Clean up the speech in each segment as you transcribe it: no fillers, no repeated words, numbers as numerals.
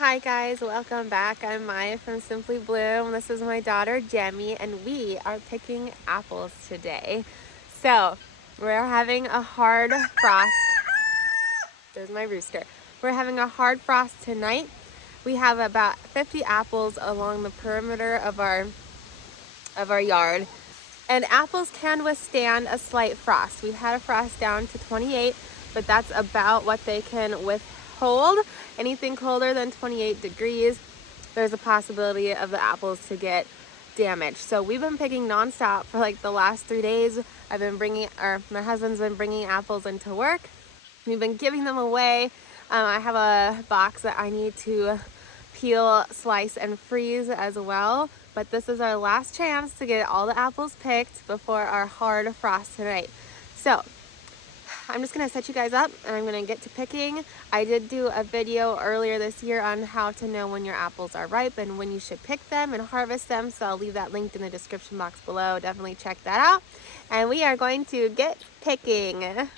Hi guys, welcome back. I'm Maya from Simply Bloom. This is my daughter Jemmy and we are picking apples today. So we're having a hard frost. There's my rooster. We're having a hard frost tonight. We have about 50 apples along the perimeter of our yard. And apples can withstand a slight frost. We've had a frost down to 28, but that's about what they can withhold. Anything colder than 28 degrees, there's a possibility of the apples to get damaged. So we've been picking nonstop for like the last 3 days. My husband's been bringing apples into work. We've been giving them away. I have a box that I need to peel, slice, and freeze as well. But this is our last chance to get all the apples picked before our hard frost tonight. So I'm just gonna set you guys up and I'm gonna get to picking. I did do a video earlier this year on how to know when your apples are ripe and when you should pick them and harvest them. So I'll leave that linked in the description box below. Definitely check that out. And we are going to get picking.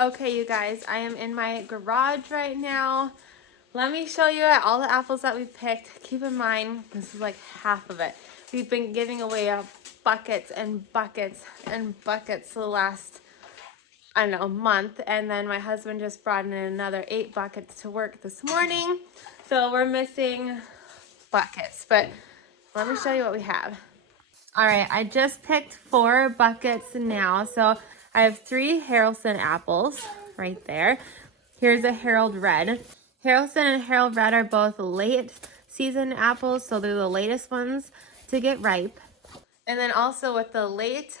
Okay, you guys, I am in my garage right now. Let me show you all the apples that we picked. Keep in mind, this is like half of it. We've been giving away buckets and buckets and buckets the last, I don't know, month. And then my husband just brought in another 8 buckets to work this morning. So we're missing buckets, but let me show you what we have. All right, I just picked 4 buckets now. So I have 3 Haralson apples right there. Here's a Harold Red. Haralson and Harold Red are both late season apples, so they're the latest ones to get ripe. And then also with the late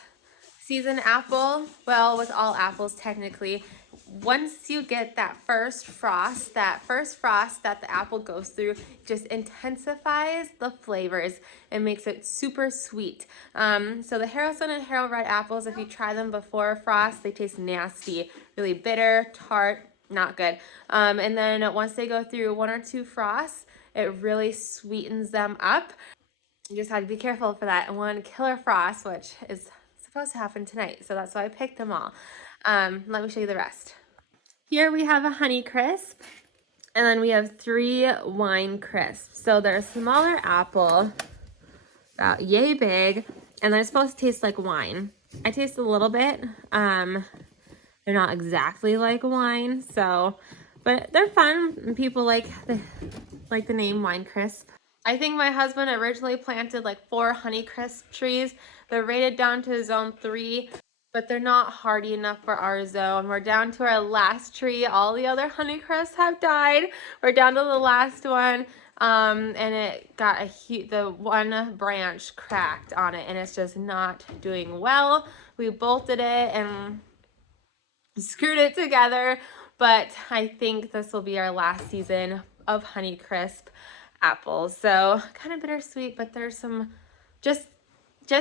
season apple, well, with all apples technically, once you get that first frost that the apple goes through just intensifies the flavors and makes it super sweet. So the Haralson and Harold Red apples, if you try them before frost, they taste nasty, really bitter, tart, not good. And then once they go through 1 or 2 frosts, it really sweetens them up. You just have to be careful for that one killer frost, which is supposed to happen tonight. So that's why I picked them all. Let me show you the rest. Here we have a Honey Crisp, and then we have 3 Wine Crisps. So they're a smaller apple, about yay big, and they're supposed to taste like wine. I taste a little bit. They're not exactly like wine, but they're fun. And people like the name Wine Crisp. I think my husband originally planted like 4 Honeycrisp trees. They're rated down to zone 3, but they're not hardy enough for our zone. We're down to our last tree. All the other Honeycrisps have died. We're down to the last one, and it got the one branch cracked on it, and it's just not doing well. We bolted it and screwed it together, but I think this will be our last season of Honeycrisp apples. So kind of bittersweet, but there's some, just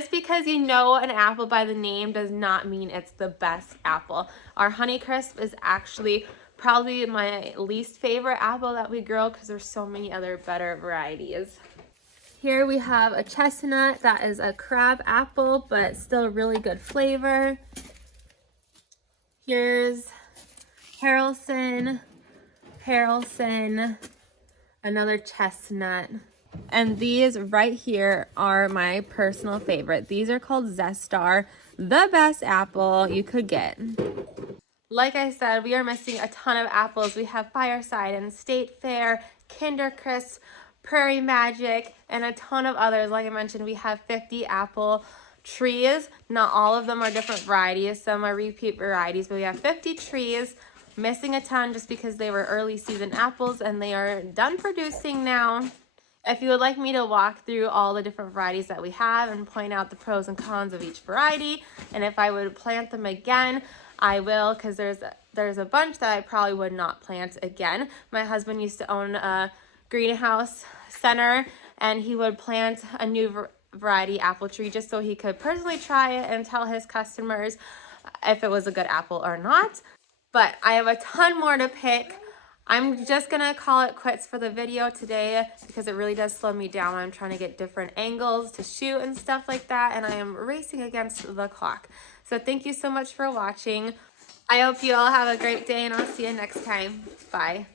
because you know an apple by the name does not mean it's the best apple. Our Honeycrisp is actually probably my least favorite apple that we grow because there's so many other better varieties. Here we have a chestnut that is a crab apple, but still really good flavor. Here's Haralson, another chestnut. And these right here are my personal favorite. These are called Zestar, the best apple you could get. Like I said, we are missing a ton of apples. We have Fireside and State Fair, Kinder Crisp, Prairie Magic, and a ton of others. Like I mentioned, we have 50 apple trees. Not all of them are different varieties. Some are repeat varieties, but we have 50 trees. Missing a ton just because they were early season apples and they are done producing now. If you would like me to walk through all the different varieties that we have and point out the pros and cons of each variety, and if I would plant them again, I will, because there's a bunch that I probably would not plant again. My husband used to own a greenhouse center, and he would plant a new variety apple tree just so he could personally try it and tell his customers if it was a good apple or not. But I have a ton more to pick. I'm just gonna call it quits for the video today because it really does slow me down when I'm trying to get different angles to shoot and stuff like that, and I am racing against the clock. So thank you so much for watching. I hope you all have a great day, and I'll see you next time. Bye.